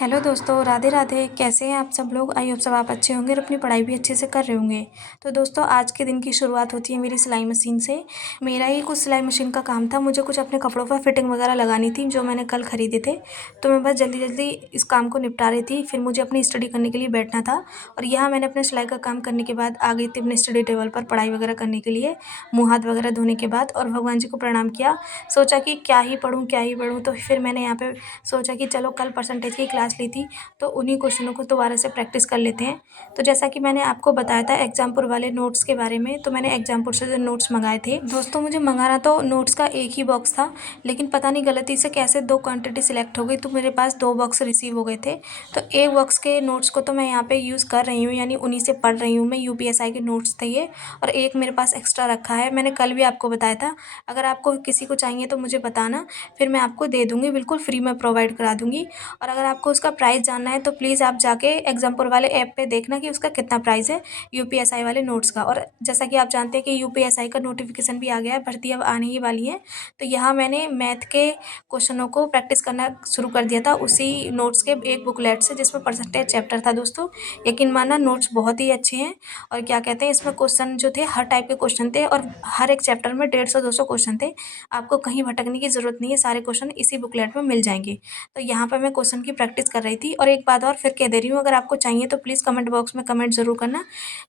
Hello दोस्तों, राधे राधे। कैसे हैं आप सब लोग? आई होप सब आप अच्छे होंगे और अपनी पढ़ाई भी अच्छे से कर रहे होंगे। तो दोस्तों, आज के दिन की शुरुआत होती है मेरी सिलाई मशीन से। मेरा ही कुछ सिलाई मशीन का काम था। मुझे कुछ अपने कपड़ों पर फिटिंग वगैरह लगानी थी जो मैंने कल खरीदे थे। तो मैं बस जल्दी जल्दी इस काम को निपटा रही थी। फिर मुझे अपनी स्टडी करने के लिए बैठना था। और यहाँ मैंने अपने सिलाई का काम करने के बाद आ गई थी अपने स्टडी टेबल पर पढ़ाई वगैरह करने के लिए। मुँह हाथ वगैरह धोने के बाद और भगवान जी को प्रणाम किया। सोचा कि क्या ही पढ़ूँ क्या ही पढ़ूँ। तो फिर मैंने यहाँ पे सोचा कि चलो, कल परसेंटेज की क्लास ली थी तो उन्हीं क्वेश्चनों को दोबारा से प्रैक्टिस कर लेते हैं। तो जैसा कि मैंने आपको बताया था एग्जामपुर वाले नोट्स के बारे में, तो मैंने एग्जामपुर से जो नोट्स मंगाए थे दोस्तों, मुझे मंगाना तो नोट्स का एक ही बॉक्स था, लेकिन पता नहीं गलती से कैसे दो क्वांटिटी सिलेक्ट हो गई तो मेरे पास दो बॉक्स रिसीव हो गए थे। तो एक बॉक्स के नोट्स को तो मैं यहाँ पे यूज़ कर रही हूँ, यानी उन्हीं से पढ़ रही हूँ मैं। यूपीएसआई के नोट्स थे ये, और एक मेरे पास एक्स्ट्रा रखा है। मैंने कल भी आपको बताया था, अगर आपको किसी को चाहिए तो मुझे बताना, फिर मैं आपको दे दूँगी, बिल्कुल फ्री में प्रोवाइड करा दूँगी। और अगर आपको उसका प्राइस जानना है तो प्लीज़ आप जाके एग्जामपुर वाले ऐप पे देखना कि उसका कितना प्राइस है यूपीएसआई वाले नोट्स का। और जैसा कि आप जानते हैं कि यूपीएसआई का नोटिफिकेशन भी आ गया है, भर्ती अब आने ही वाली है। तो यहाँ मैंने मैथ के क्वेश्चनों को प्रैक्टिस करना शुरू कर दिया था उसी नोट्स के एक बुकलेट से, जिसमें परसेंटेज चैप्टर था दोस्तों। यकीन मानना नोट्स बहुत ही अच्छे हैं। और क्या कहते हैं, इसमें क्वेश्चन जो थे हर टाइप के क्वेश्चन थे, और हर एक चैप्टर में 150-200 क्वेश्चन थे। आपको कहीं भटकने की ज़रूरत नहीं है, सारे क्वेश्चन इसी बुकलेट में मिल जाएंगे। तो यहाँ पर मैं क्वेश्चन की प्रैक्टिस कर रही थी। और एक बात और फिर कह दे रही हूँ, अगर आपको चाहिए तो प्लीज़ कमेंट बॉक्स में कमेंट ज़रूर करना।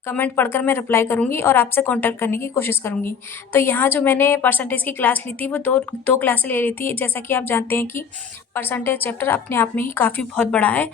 कमेंट पढ़कर मैं रिप्लाई करूँगी और आपसे कॉन्टैक्ट करने की कोशिश करूँगी। तो यहाँ जो मैंने परसेंटेज की क्लास ली थी वो दो दो क्लासें ले रही थी। जैसा कि आप जानते हैं कि परसेंटेज चैप्टर अपने आप में ही काफ़ी बहुत बड़ा है।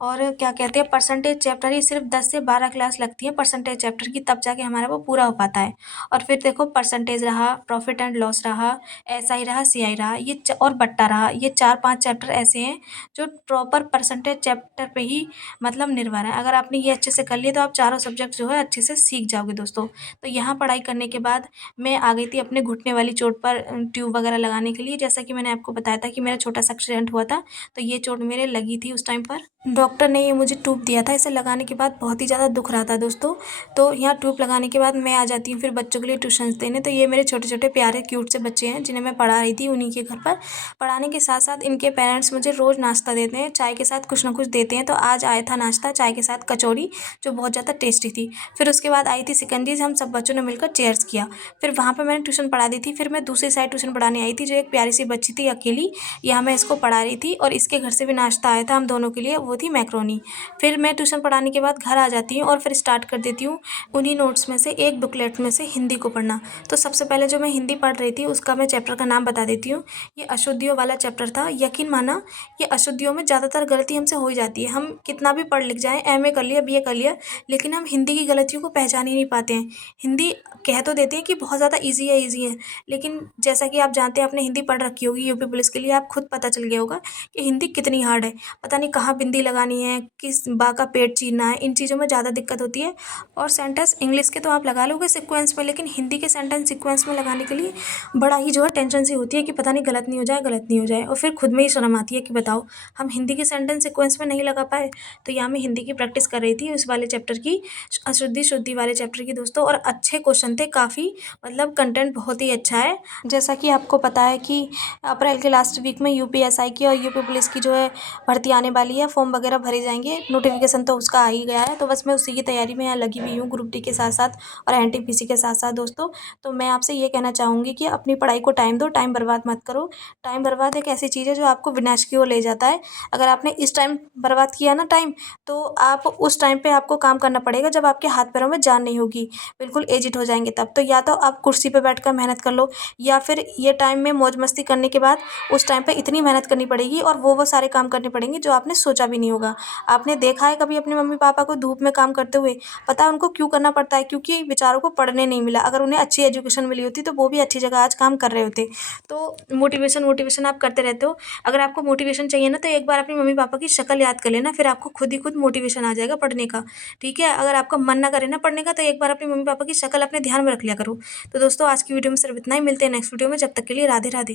और क्या कहते हैं, परसेंटेज चैप्टर ही सिर्फ 10 से 12 क्लास लगती है परसेंटेज चैप्टर की, तब जाके हमारा वो पूरा हो पाता है। और फिर देखो, परसेंटेज रहा, प्रॉफिट एंड लॉस रहा, एसआई रहा, सीआई रहा, और बट्टा रहा, ये 4-5 चैप्टर ऐसे हैं जो प्रॉपर परसेंटेज चैप्टर पे ही मतलब निर्भर है। अगर आपने ये अच्छे से कर लिया तो आप चारों सब्जेक्ट जो है अच्छे से सीख जाओगे दोस्तों। तो यहाँ पढ़ाई करने के बाद मैं आ गई थी अपने घुटने वाली चोट पर ट्यूब वगैरह लगाने के लिए। जैसा कि मैंने आपको बताया था कि मेरा छोटा सा एक्सीडेंट हुआ था, तो ये चोट मेरे लगी थी उस टाइम पर। डॉक्टर ने ये मुझे ट्यूब दिया था, इसे लगाने के बाद बहुत ही ज़्यादा दुख रहा था दोस्तों। तो यहाँ ट्यूब लगाने के बाद मैं आ जाती हूँ फिर बच्चों के लिए ट्यूशन देने। तो ये मेरे छोटे छोटे प्यारे क्यूट से बच्चे हैं जिन्हें मैं पढ़ा रही थी उन्हीं के घर पर। पढ़ाने के साथ साथ इनके पेरेंट्स मुझे रोज़ नाश्ता देते हैं, चाय के साथ कुछ ना कुछ देते हैं। तो आज आया था नाश्ता चाय के साथ कचौड़ी, जो बहुत ज़्यादा टेस्टी थी। फिर उसके बाद आई थी शिकंजी, हम सब बच्चों ने मिलकर चेयर्स किया। फिर वहाँ पर मैंने ट्यूशन पढ़ा दी थी। फिर मैं दूसरी साइड ट्यूशन पढ़ाने आई थी, जो एक प्यारी सी बच्ची थी अकेली, यहाँ मैं इसको पढ़ा रही थी। और इसके घर से भी नाश्ता आया था हम दोनों के लिए, वो थी मैक्रोनी। फिर मैं ट्यूशन पढ़ाने के बाद घर आ जाती हूँ और फिर स्टार्ट कर देती हूँ उन्हीं नोट्स में से एक बुकलेट में से हिंदी को पढ़ना। तो सबसे पहले जो मैं हिंदी पढ़ रही थी उसका मैं चैप्टर का नाम बता देती हूँ। ये अशुद्धियों वाला चैप्टर था। यकीन माना, ये अशुद्धियों में ज़्यादातर गलती हमसे हो ही जाती है। हम कितना भी पढ़ लिख जाएँ, एमए कर लिया, बीए कर लिया, लेकिन हम हिंदी की गलतियों को पहचान ही नहीं पाते हैं। हिंदी कह तो देते हैं कि बहुत ज़्यादा ईजी है, लेकिन जैसा कि आप जानते हैं, आपने हिंदी पढ़ रखी होगी यूपी पुलिस के लिए, आप खुद पता चल गया होगा कि हिंदी कितनी हार्ड है। पता नहीं कहाँ बिंदी लगानी है, किस बा का पेट चीरना है, इन चीज़ों में ज़्यादा दिक्कत होती है। और सेंटेंस इंग्लिश के तो आप लगा लोगे सीक्वेंस में, लेकिन हिंदी के सेंटेंस सीक्वेंस में लगाने के लिए बड़ा ही जो है टेंशन सी होती है कि पता नहीं गलत नहीं हो जाए, गलत नहीं हो जाए। और फिर खुद में ही शर्म आती है कि बताओ, हम हिंदी के सेंटेंस सीक्वेंस में नहीं लगा पाए। तो यहाँ मैं हिंदी की प्रैक्टिस कर रही थी उस वाले चैप्टर की, अशुद्धि शुद्धि वाले चैप्टर की दोस्तों। और अच्छे क्वेश्चन थे काफ़ी, मतलब कंटेंट बहुत ही अच्छा है। जैसा कि आपको पता है कि अप्रैल के लास्ट वीक में यूपीएसआई की और यूपी पुलिस की जो है भर्ती आने वाली है, फॉर्म वगैरह भरे जाएंगे, नोटिफिकेशन तो उसका आ ही गया है। तो बस मैं उसी की तैयारी में यहाँ लगी हुई हूँ, ग्रुप डी के साथ साथ और एनटीपीसी के साथ साथ दोस्तों। तो मैं आपसे ये कहना चाहूँगी कि अपनी पढ़ाई को टाइम दो, टाइम बर्बाद मत करो। टाइम बर्बाद एक ऐसी चीज़ है जो आपको विनाश की ओर ले जाता है। अगर आपने इस टाइम बर्बाद किया ना टाइम, तो आप उस टाइम पे आपको काम करना पड़ेगा जब आपके हाथ पैरों में जान नहीं होगी, बिल्कुल एजिड हो जाएंगे तब। तो या तो आप कुर्सी पे बैठकर मेहनत कर लो, या फिर ये टाइम में मौज मस्ती करने के बाद उस टाइम पे इतनी मेहनत करनी पड़ेगी और वो सारे काम करने पड़ेंगे जो आपने सोचा भी नहीं होगा। आपने देखा है कभी अपने मम्मी पापा को धूप में काम करते हुए? पता है उनको क्यों करना पड़ता है? क्योंकि बेचारों को पढ़ने नहीं मिला। अगर उन्हें अच्छी एजुकेशन मिली होती तो वो भी अच्छी जगह आज काम कर रहे होते। तो मोटिवेशन मोटिवेशन आप करते रहते हो। अगर आपको मोटिवेशन चाहिए ना, तो एक बार अपने मम्मी पापा की शक्ल याद कर लेना, फिर आपको खुद ही खुद मोटिवेशन आ जाएगा पढ़ने का। ठीक है, अगर आपका मन ना करे ना पढ़ने का, तो एक बार अपने मम्मी पापा की शक्ल अपने ध्यान में रख लिया करो। तो दोस्तों, आज की वीडियो में सिर्फ इतना ही। मिलते हैं नेक्स्ट वीडियो में, जब तक के लिए राधे राधे।